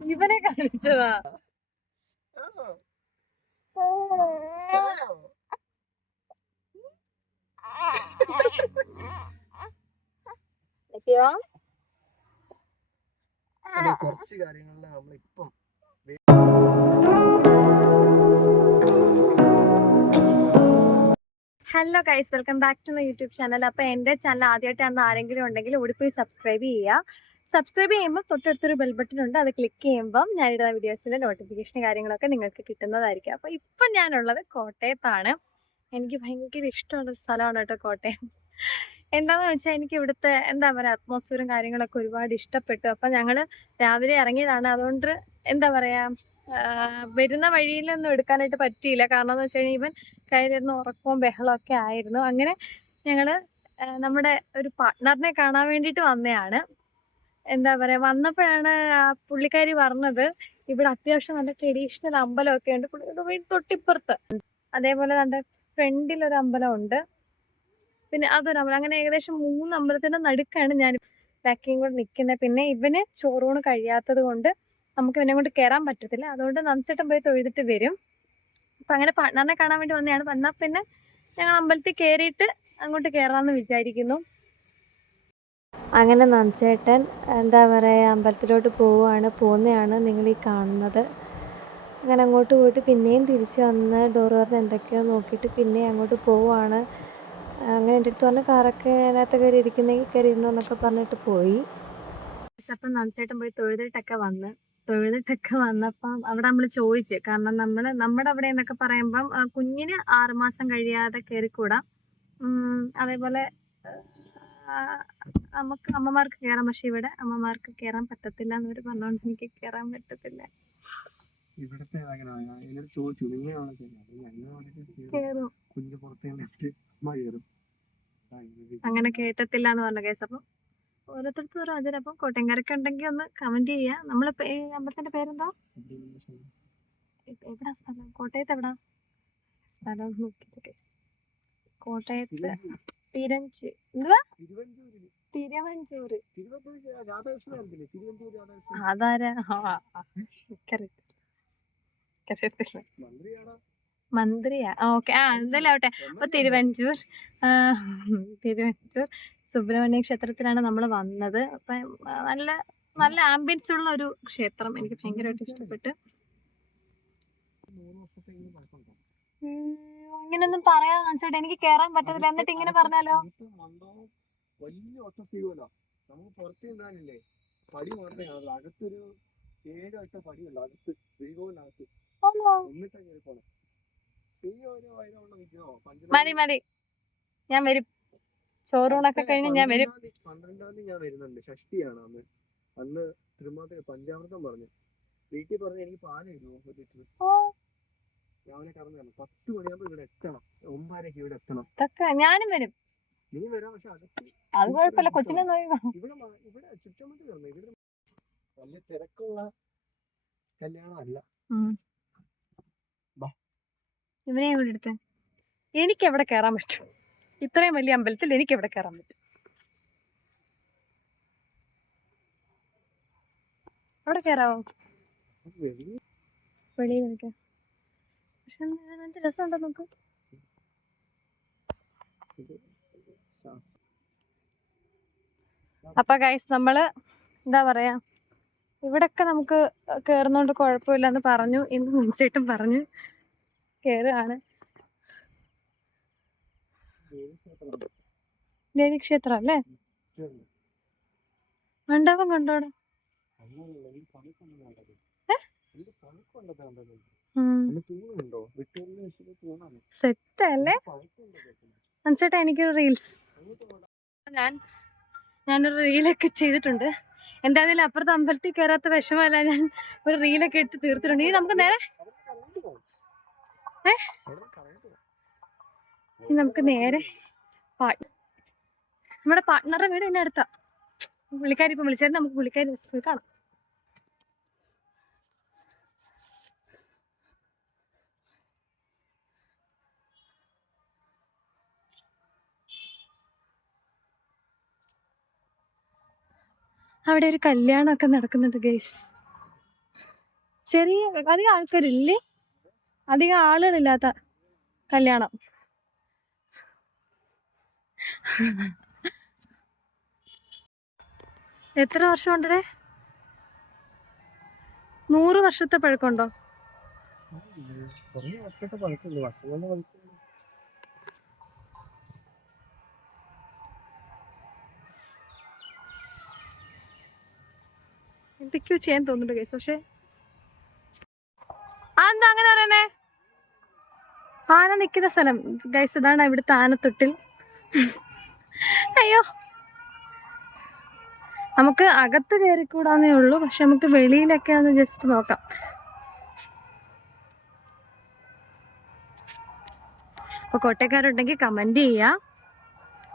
ഇവനെ കാണിച്ചതാ. കുറച്ച് കാര്യങ്ങളിൽ നമ്മളിപ്പം hello guys, welcome back to my YouTube channel. അപ്പോൾ എൻ്റെ ചാനൽ ആദ്യമായിട്ടാണ് ആരെങ്കിലും ഉണ്ടെങ്കിൽ ഓടിപ്പോയി സബ്സ്ക്രൈബ് ചെയ്യുക. സബ്സ്ക്രൈബ് ചെയ്യുമ്പോൾ തൊട്ടടുത്തൊരു ബെൽ ബട്ടൺ ഉണ്ട്, അത് ക്ലിക്ക് ചെയ്യുമ്പം ഞാനിടുന്ന വീഡിയോസിൻ്റെ നോട്ടിഫിക്കേഷൻ കാര്യങ്ങളൊക്കെ നിങ്ങൾക്ക് കിട്ടുന്നതായിരിക്കും. അപ്പോൾ ഇപ്പം ഞാനുള്ളത് കോട്ടയത്താണ്. എനിക്ക് ഭയങ്കര ഇഷ്ടമുള്ളൊരു സ്ഥലമാണ് കേട്ടോ കോട്ടയം. എന്താണെന്ന് വെച്ചാൽ എനിക്ക് ഇവിടുത്തെ എന്താ പറയുക അറ്റ്മോസ്ഫിയറും കാര്യങ്ങളൊക്കെ ഒരുപാട് ഇഷ്ടപ്പെട്ടു. അപ്പം ഞങ്ങൾ രാവിലെ ഇറങ്ങിയതാണ്. അതുകൊണ്ട് എന്താ പറയുക വരുന്ന വഴിയിലൊന്നും എടുക്കാനായിട്ട് പറ്റിയില്ല. കാരണം എന്ന് വെച്ച് കഴിഞ്ഞാൽ ഇവൻ കയ്യിലിരുന്ന് ഉറക്കവും ബഹളമൊക്കെ ആയിരുന്നു. അങ്ങനെ ഞങ്ങൾ നമ്മുടെ ഒരു പാർട്ട്ണറിനെ കാണാൻ വേണ്ടിയിട്ട് വന്നതാണ്. എന്താ പറയുക വന്നപ്പോഴാണ് പുള്ളിക്കാരി പറഞ്ഞത് ഇവിടെ അത്യാവശ്യം നല്ല ട്രഡീഷണൽ അമ്പലമൊക്കെ ഉണ്ട് പുള്ളിയുടെ വീട് തൊട്ടിപ്പുറത്ത്. അതേപോലെ നമ്മുടെ ഫ്രണ്ടിലൊരു അമ്പലമുണ്ട്, പിന്നെ അതൊരു അമ്പലം. അങ്ങനെ ഏകദേശം 3 അമ്പലത്തിൻ്റെ നടുക്കാണ് ഞാൻ ബാക്കിയും കൂടെ നിൽക്കുന്നത്. പിന്നെ ഇവന് ചോറൂണ് കഴിയാത്തത് കൊണ്ട് നമുക്ക് ഇവനെ കൊണ്ട് കയറാൻ പറ്റത്തില്ല. അതുകൊണ്ട് നനച്ചേട്ടൻ പോയി തൊഴുതിട്ട് വരും. അപ്പം അങ്ങനെ പാർട്ട്ണറിനെ കാണാൻ വേണ്ടി വന്നതാണ്. വന്നാൽ പിന്നെ ഞങ്ങൾ അമ്പലത്തിൽ കയറിയിട്ട് അങ്ങോട്ട് കയറാമെന്ന് വിചാരിക്കുന്നു. അങ്ങനെ നനച്ചേട്ടൻ എന്താ പറയുക അമ്പലത്തിലോട്ട് പോകുന്നതാണ് നിങ്ങളീ കാണുന്നത്. അങ്ങനെ അങ്ങോട്ട് പോയിട്ട് പിന്നെയും തിരിച്ച് വന്ന് ഡോർ തുറന്ന് എന്തൊക്കെയോ നോക്കിയിട്ട് പിന്നെയും അങ്ങോട്ട് പോവുകയാണ്. അങ്ങനെ എൻ്റെ അടുത്ത് പറഞ്ഞ കാറൊക്കെ അതിനകത്ത് കയറി ഇരിക്കുന്നെങ്കിൽ കയറി ഇരുന്നോ എന്നൊക്കെ പറഞ്ഞിട്ട് പോയി. അപ്പം നനച്ചേട്ടൻ പോയി തൊഴുതിട്ടൊക്കെ വന്നപ്പം അവിടെ നമ്മൾ ചോദിച്ചു, കാരണം നമ്മുടെ അവിടെ എന്നൊക്കെ പറയുമ്പം കുഞ്ഞിന് 6 മാസം കഴിയാതെ കയറിക്കൂടാം. അതേപോലെ നമുക്ക് അമ്മമാർക്ക് കയറാം, പക്ഷെ ഇവിടെ അമ്മമാർക്ക് കയറാൻ പറ്റത്തില്ല എന്നവർ പറഞ്ഞുകൊണ്ട് എനിക്ക് കയറാൻ പറ്റത്തില്ല. അങ്ങനെ കേട്ടത്തില്ല എന്ന് പറഞ്ഞ കേസ്. അപ്പം ഓരോരുത്തർക്കും ഓരോ ആചാരം. അപ്പം കോട്ടയംകാരൊക്കെ ഉണ്ടെങ്കിൽ ഒന്ന് കമന്റ് ചെയ്യുക. നമ്മളിപ്പോ ഈ അമ്പലത്തിന്റെ പേരെന്താ? എവിടാ സ്ഥലം? കോട്ടയത്ത് എവിടാ സ്ഥലം നോക്കിയിട്ട് കേസ്? കോട്ടയത്ത് തിരുവഞ്ചൂര്. അതാരാ? മന്ത്രിയാ? ഓക്കെ, എന്തായാലും ആവട്ടെ. അപ്പൊ തിരുവഞ്ചൂർ സുബ്രഹ്മണ്യ ക്ഷേത്രത്തിലാണ് നമ്മൾ വന്നത്. അപ്പൊ നല്ല നല്ല ആംബിയൻസ് ഉള്ള ഒരു ക്ഷേത്രം, എനിക്ക് ഭയങ്കരമായിട്ട് ഇഷ്ടപ്പെട്ടു. ഇങ്ങനൊന്നും പറയാതെ മനസ്സിലായിട്ട് എനിക്ക് കേറാൻ പറ്റത്തില്ല. എന്നിട്ട് ഇങ്ങനെ പറഞ്ഞാലോ? വലിയ ഒറ്റ സ്ഥിരമല്ല, നമുക്ക് പുറത്ത് നിന്നാലേ പടി മാത്രമേ കാണുള്ളൂ. അകത്തൊരു 7-8 പടിയുണ്ട് അകത്ത്, ശ്രീകോവിലകത്ത്. എന്നിട്ടാ കയറി പോണം. മതി ഞാൻ വരും. ചോറൂണൊക്കെ കഴിഞ്ഞ് ഞാൻ വരും. 12-ാം തീയതി ഞാൻ വരുന്നുണ്ട്. ഷഷ്ടിയാണ് അന്ന് തിരുമാതിര പഞ്ചാമൃതം പറഞ്ഞു. വീട്ടിൽ പറഞ്ഞ് എനിക്ക് പാല് തരുമോ? രാവിലെ കറന്നു 10 മണിയാകുമ്പോ ഇവിടെ എത്തണം. 9:30 ഇവിടെ എത്തണം. ഞാനും വരും. നീ വരാം, പക്ഷെ അത് കുഴപ്പമില്ല. കൊച്ചിനെ ഇവിടെ ചുറ്റമ്പലത്തിൽ വരണം. ഇവിടെ വലിയ തിരക്കുള്ള കല്യാണം അല്ല. ഇവനെയും കൂടി എടുത്തേ. എനിക്ക് എവിടെ കയറാൻ പറ്റും? ഇത്രയും വലിയ അമ്പലത്തിൽ എനിക്ക് എവിടെ കയറാൻ പറ്റും? അവിടെ കയറാവോ? വെളിയിൽ നിൽക്കാം. പക്ഷെ എന്ത് രസമുണ്ടോ നോക്ക്. അപ്പൊ ഗൈസ്, നമ്മള് എന്താ പറയാ ഇവിടൊക്കെ നമുക്ക് കേറുന്നോണ്ട് കുഴപ്പമില്ലെന്ന് പറഞ്ഞു. ഇന്ന് മുൻചേട്ടും പറഞ്ഞു കേറുകയാണ്. ദേവീക്ഷേത്രം അല്ലേ? മണ്ഡപം കണ്ടോടെ? സെറ്റ് അല്ലേ മനസ്സേട്ടാ? എനിക്കൊരു റീൽസ് ഞാനൊരു റീലൊക്കെ ചെയ്തിട്ടുണ്ട്. എന്തായാലും അപ്പുറത്തെ അമ്പലത്തിൽ കയറാത്ത വിഷമമല്ല, ഞാൻ ഒരു റീലൊക്കെ എടുത്ത് തീർത്തിട്ടുണ്ട്. ഇനി നമുക്ക് നേരെ നമ്മുടെ പാർട്ട്ണറുടെ വീട് എന്നെ അടുത്താ. പുള്ളിക്കാരി ഇപ്പം വിളിച്ചായിരുന്നു. നമുക്ക് പുള്ളിക്കാരി പോയി കാണാം. അവിടെ ഒരു കല്യാണമൊക്കെ നടക്കുന്നുണ്ട് ഗൈസ്. ചെറിയ അധികം ആൾക്കാരില്ലേ, അധികം ആളുകളില്ലാത്ത കല്യാണം. എത്ര വർഷം ഉണ്ടേ? 100 വർഷത്തെ പഴക്കമുണ്ടോ? എന്തൊക്കെയോ ചെയ്യാൻ തോന്നുന്നുണ്ട് ഗൈസ്. പക്ഷെ എന്താ അങ്ങനെ പറയുന്നേ? ആന നിൽക്കുന്ന സ്ഥലം ഗൈസ്, ഇതാണ് ഇവിടുത്തെ ആനത്തൊട്ടിൽ. അയ്യോ, നമുക്ക് അകത്ത് കയറിക്കൂടാന്നേ ഉള്ളൂ, പക്ഷെ നമുക്ക് വെളിയിലൊക്കെ ഒന്ന് ജസ്റ്റ് നോക്കാം. അപ്പോൾ കോട്ടയക്കാരുണ്ടെങ്കിൽ കമൻറ്റ് ചെയ്യുക.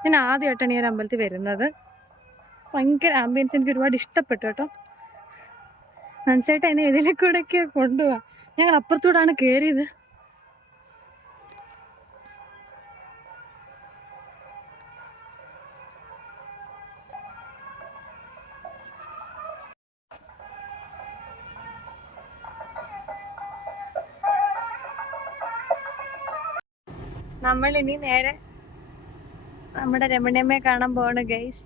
ഞാൻ ആദ്യമായിട്ടാണ് ഈ ഒരു അമ്പലത്തിൽ വരുന്നത്. ഭയങ്കര ആംബിയൻസ് എനിക്ക് ഒരുപാട് ഇഷ്ടപ്പെട്ടു കേട്ടോ. നൻസേട്ടാ എന്നെ ഇതിലെ കൂടെയൊക്കെ കൊണ്ടുപോവാം. ഞങ്ങൾ അപ്പുറത്തൂടാണ് കയറിയത്. നമ്മൾ ഇനി നേരെ നമ്മുടെ രമണിയമ്മയെ കാണാൻ പോവാണ് ഗൈസ്.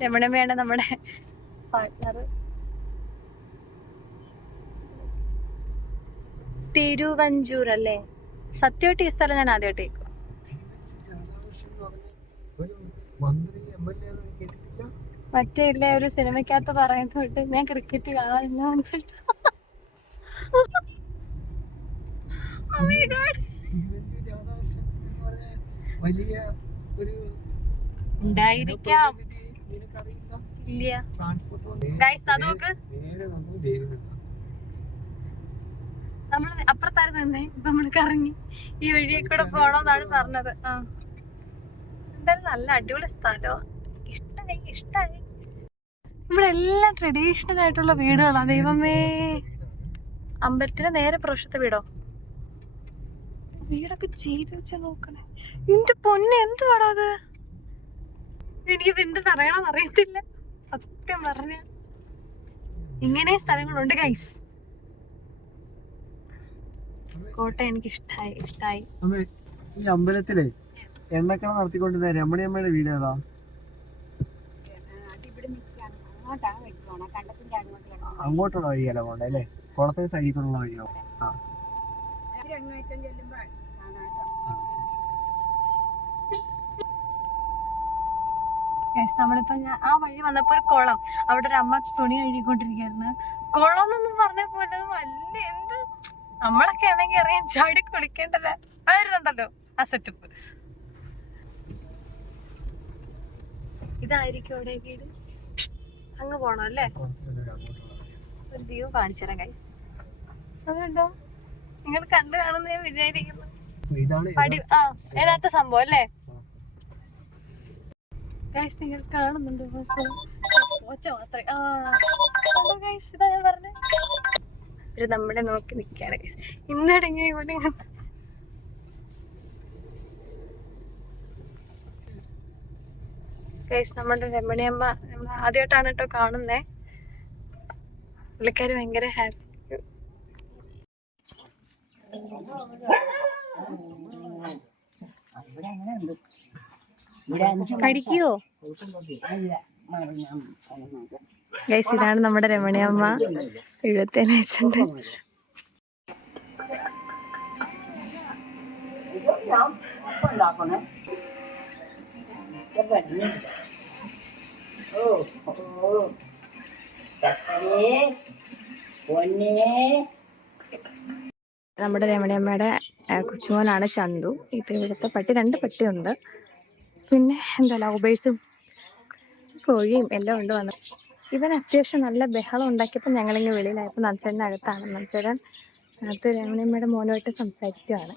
രമണിയമ്മയാണ് നമ്മുടെ പാർട്ട്ണർ. തിരുവഞ്ചൂർ അല്ലേ? സത്യമായിട്ട് ഈ സ്ഥലം ഞാൻ ആദ്യമായിട്ട് കേൾക്കും. മറ്റേ ഇല്ലേ ഒരു സിനിമയ്ക്കകത്ത് പറയുന്നോട്ട് ഞാൻ ക്രിക്കറ്റ് കാണാനില്ല. ഉണ്ടായിരിക്കാം. ഇല്ല ഗൈസ്, അത് നോക്ക്. നമ്മള് അപ്പുറത്തായിരുന്നു നിന്നേ, ഇപ്പൊ നമ്മള് കറങ്ങി ഈ വഴിയെ കൂടെ പോണോന്നാണ് പറഞ്ഞത്. എന്തായാലും നല്ല അടിപൊളി സ്ഥലം. ഇഷ്ടായി ഇഷ്ടായി. ഇവിടെ എല്ലാം ട്രഡീഷണൽ ആയിട്ടുള്ള വീടുകളാണ്. ദൈവമേ, അമ്പലത്തിന് നേരെ പ്രശ്നത്തെ വീടോ? വീടൊക്കെ ചെയ്ത് വെച്ചാ നോക്കണേ. എന്റെ പൊന്നെ, എന്തുവാടാ അത്? എനിക്കിപ്പോ എന്ത് പറയണമെന്ന് അറിയത്തില്ല സത്യം പറഞ്ഞ. ഇങ്ങനെ സ്ഥലങ്ങളുണ്ട് ഗൈസ്. കോട്ടയം എനിക്ക് ഇഷ്ടായി ഇഷ്ടായി. ഈ അമ്പലത്തിലെ എണ്ണക്കട നടത്തിക്കൊണ്ടിരുന്ന രമണിയമ്മയുടെ വീട് ഏതാ? അങ്ങോട്ടുള്ള വഴിയല്ല പോണ്ടേ അല്ലേ? കുളത്തെ സൈഡിൽ കൂടെ വഴിയോ? നമ്മളിപ്പോ ആ വഴി വന്നപ്പോ ഒരു കുളം, അവിടെ ഒരു അമ്മ തുണി കഴുകിക്കൊണ്ടിരിക്കുകയായിരുന്നു. കുളം എന്നൊന്നും പറഞ്ഞ പോലെ വലിയ എന്ത്, നമ്മളൊക്കെ ആണെങ്കിൽ അറിയാൻ ചാടി കുളിക്കേണ്ടല്ല ആയിരുന്നുണ്ടല്ലോ ആ സെറ്റപ്പ്. ഇതായിരിക്കും അവിടെ വീട്. അങ്ങ് പോണോ അല്ലേ? ഒരു വ്യൂ കാണിച്ചു തരാം ഗൈസ്. അതുകൊണ്ടോ നിങ്ങൾ കണ്ടു കാണുന്ന ഞാൻ വിചാരിക്കുന്നു. പടി യഥാർത്ഥ സംഭവം അല്ലേ ഗൈസ്? നിങ്ങൾ കാണുന്നുണ്ടോ? ഒച്ച മാത്രമേ. ഗൈസ്, ഇതാ ഞാൻ പറഞ്ഞ ഒരു നമ്മളെ നോക്കി നിൽക്കുകയാണ് ഗൈസ്. ഇന്നടങ്ങി ഇവിടെ ഗൈസ്, നമ്മുടെ രമണിയമ്മ നമ്മൾ ആദ്യമായിട്ടാണ് കേട്ടോ കാണുന്നേ. പുള്ളിക്കാര് ഭയങ്കര ഹാപ്പി. കടിക്കോ ഗൈസ്? ഇതാണ് നമ്മുടെ രമണിയമ്മ. 77 വയസ്സുണ്ട്. നമ്മുടെ രമണിയമ്മയുടെ കൊച്ചുമോനാണ് ചന്തു. ഇത് ഇവിടുത്തെ പട്ടി. 2 പട്ടിയുണ്ട്. പിന്നെ എന്താ ലവ് ബേഴ്സും കോഴിയും എല്ലാം ഉണ്ട് വന്ന്. ഇവൻ അത്യാവശ്യം നല്ല ബഹളം ഉണ്ടാക്കിയപ്പോൾ ഞങ്ങളിങ്ങ് വെളിയിലായപ്പോൾ നൻസേട്ടൻ്റെ അകത്താണ്. നൻസേട്ടൻ അകത്ത് രമണിയമ്മയുടെ മോനുമായിട്ട് സംസാരിക്കുകയാണ്.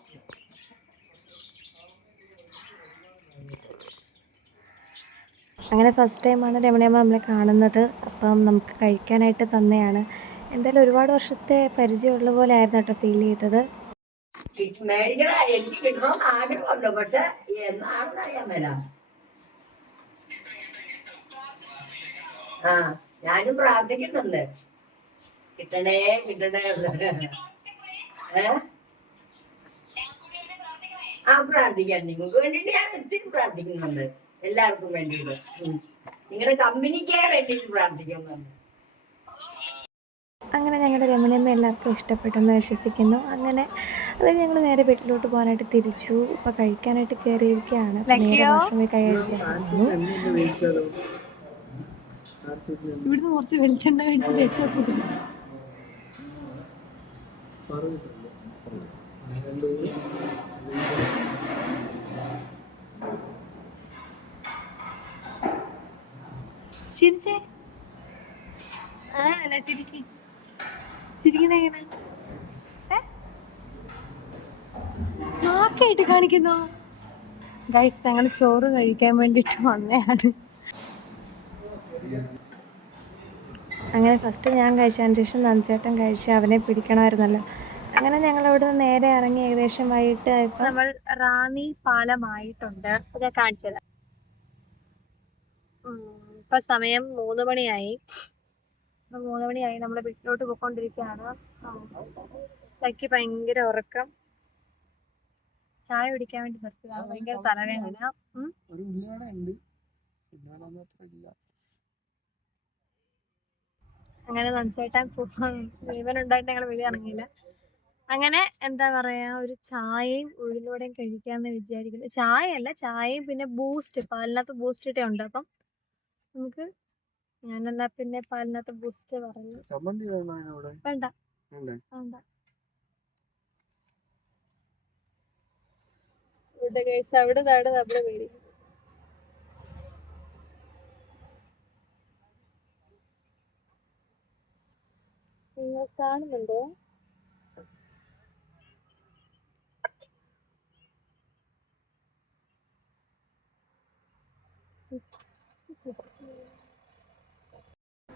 അങ്ങനെ ഫസ്റ്റ് ടൈമാണ് രമണിയമ്മ നമ്മളെ കാണുന്നത്. അപ്പം നമുക്ക് കഴിക്കാനായിട്ട് തന്നെയാണ്. എന്തായാലും ഒരുപാട് വർഷത്തെ പരിചയമുള്ള പോലെ ആയിരുന്നു കേട്ടോ ഫീൽ ചെയ്തത്. എനിക്ക് കിട്ടണമെന്ന് ആഗ്രഹമുണ്ട്, പക്ഷെ എന്നാണെന്ന് അറിയാൻ മേല. ഞാനും പ്രാർത്ഥിക്കുന്നുണ്ട്. കിട്ടണേ കിട്ടണേ ഏ ആ പ്രാർത്ഥിക്കാം നിങ്ങൾക്ക് വേണ്ടിയിട്ട് ഞാൻ ഒത്തിരി പ്രാർത്ഥിക്കുന്നുണ്ട് എല്ലാവർക്കും വേണ്ടിയിട്ട് നിങ്ങളുടെ കമ്പനിക്കേ വേണ്ടിയിട്ട് പ്രാർത്ഥിക്കുന്നുണ്ട്. അങ്ങനെ ഞങ്ങളുടെ രമണിയമ്മ എല്ലാവർക്കും ഇഷ്ടപ്പെട്ടെന്ന് വിശ്വസിക്കുന്നു. അങ്ങനെ അത് ഞങ്ങൾ നേരെ വീട്ടിലോട്ട് പോകാനായിട്ട് തിരിച്ചു. ഇപ്പോൾ കഴിക്കാനായിട്ട് കയറിയിരിക്കുകയാണ്. ഭക്ഷണം കൈ കഴിക്കുന്നു. ഇവിടുന്ന് കുറച്ച് വെളിച്ചെണ്ണ മേടിച്ച് തേച്ചാൽ പോലും ചിരിച്ചേ അല്ല ശരിക്കും ചിരിക്കുന്ന എങ്ങനെ നാക്കായിട്ട് കാണിക്കുന്നു. ഗൈസ് ഞങ്ങൾ ചോറ് കഴിക്കാൻ വേണ്ടിയിട്ട് വന്നതാണ്. അങ്ങനെ ഫസ്റ്റ് ഞാൻ കഴിച്ചതിന് ശേഷം നന്ദിച്ചേട്ടൻ കഴിച്ച് അവനെ പിടിക്കണമായിരുന്നല്ലോ. അങ്ങനെ ഞങ്ങൾ ഇവിടെ നിന്ന് നേരെ ഇറങ്ങി ഏകദേശം വൈകിട്ട് ഇപ്പം നമ്മൾ റാന്നി പാലമായിട്ടുണ്ട്. ഞാൻ കാണിച്ചത് ഇപ്പം സമയം 3 മണിയായി. ഇപ്പം 3 മണിയായി. നമ്മൾ വീട്ടിലോട്ട് പോയിക്കൊണ്ടിരിക്കുകയാണ്. ലക്കി ഭയങ്കര ഉറക്കം. ചായ കുടിക്കാൻ വേണ്ടി നിർത്തിയതാണ്. ഭയങ്കര തലവേദന. അങ്ങനെ നനച്ചേട്ടാൻ ജീവനുണ്ടായിട്ട് ഞങ്ങൾ വെളിയിൽ ഇറങ്ങിയില്ല. അങ്ങനെ എന്താ പറയാ ഒരു ചായയും ഉഴുന്നോടെയും കഴിക്കാന്ന് വിചാരിക്കുന്നു. ചായയല്ല, ചായയും പിന്നെ ബൂസ്റ്റ്, പാലിനകത്ത് ബൂസ്റ്റ് ഇട്ടേ ഉണ്ട്. അപ്പം നമുക്ക് ഞാനെന്നാ പിന്നെ പാലിനകത്ത് ബൂസ്റ്റ് പറഞ്ഞു. വേണ്ട വേണ്ട ഇവിടെ കേസ് അവിടെ നമ്മുടെ പേടി നിങ്ങൾ കാണുന്നുണ്ടോ?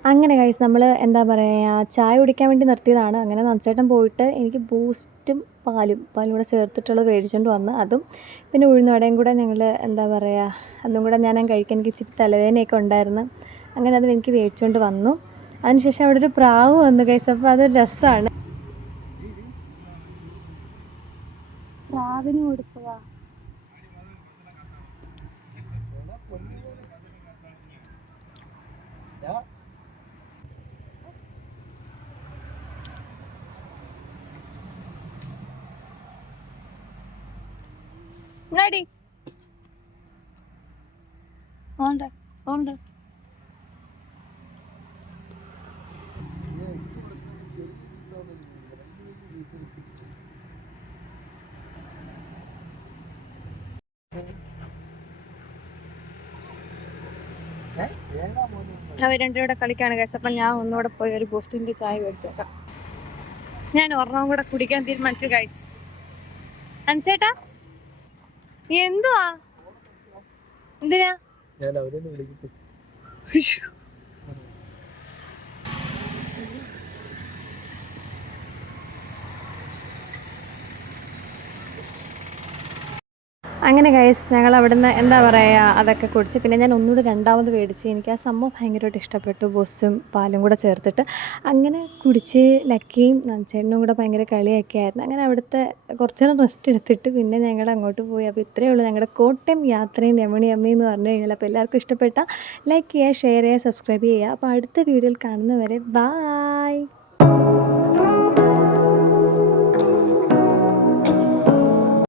അങ്ങനെ ഗൈസ് നമ്മൾ എന്താ പറയുക ചായ കുടിക്കാൻ വേണ്ടി നിർത്തിയതാണ്. അങ്ങനെ നന്ദിച്ചേട്ടൻ പോയിട്ട് എനിക്ക് ബൂസ്റ്റും പാലും കൂടെ ചേർത്തിട്ടുള്ളത് മേടിച്ചുകൊണ്ട് വന്ന് അതും പിന്നെ ഉഴുന്നുവടയും കൂടെ ഞങ്ങൾ എന്താ പറയുക അതും കൂടെ ഞാൻ കഴിക്കാൻ എനിക്ക് ഇച്ചിരി തലവേദനയൊക്കെ ഉണ്ടായിരുന്നു. അങ്ങനെ അത് എനിക്ക് മേടിച്ചുകൊണ്ട് വന്നു. അതിനുശേഷം അവിടെ ഒരു പ്രാവ് വന്നു ഗൈസ്. അപ്പോൾ അതൊരു രസമാണ്. പ്രാവിന് കൊടുത്തതാ. നടി ഉണ്ട് ഉണ്ട് അവർ രണ്ടും കൂടെ കളിക്കാണ് കേസ്. അപ്പം ഞാൻ ഒന്നുകൂടെ പോയി ഒരു ബൂസ്റ്റിൻ്റെ ചായ മേടിച്ചേക്കാം. ഞാൻ ഒരെണ്ണം കൂടെ കുടിക്കാൻ തീരുമാനിച്ചു ഗൈസ്. അഞ്ചേട്ടാ എന്തുവാ എന്തിനാ അങ്ങനെ ഗൈസ് ഞങ്ങൾ അവിടുന്ന് എന്താ പറയുക അതൊക്കെ കുടിച്ച് പിന്നെ ഞാൻ ഒന്നുകൂടെ രണ്ടാമത് മേടിച്ച്. എനിക്ക് ആ സംഭവം ഭയങ്കരമായിട്ട് ഇഷ്ടപ്പെട്ടു. ബൂസ്റ്റും പാലും കൂടെ ചേർത്തിട്ട് അങ്ങനെ കുടിച്ച് ലക്കിയും നന്ദിച്ചേട്ടനും കൂടെ ഭയങ്കര കളിയൊക്കെ ആയിരുന്നു. അങ്ങനെ അവിടുത്തെ കുറച്ച് നേരം റെസ്റ്റ് എടുത്തിട്ട് പിന്നെ ഞങ്ങൾ അങ്ങോട്ട് പോയി. അപ്പോൾ ഇത്രയേ ഉള്ളൂ ഞങ്ങളുടെ കോട്ടയം യാത്രയും രമണിയമ്മയും എന്ന് പറഞ്ഞു കഴിഞ്ഞാൽ. അപ്പോൾ എല്ലാവർക്കും ഇഷ്ടപ്പെട്ട ലൈക്ക് ചെയ്യുക, ഷെയർ ചെയ്യുക, സബ്സ്ക്രൈബ് ചെയ്യുക. അപ്പോൾ അടുത്ത വീഡിയോയിൽ കാണുന്നവരെ ബായ്.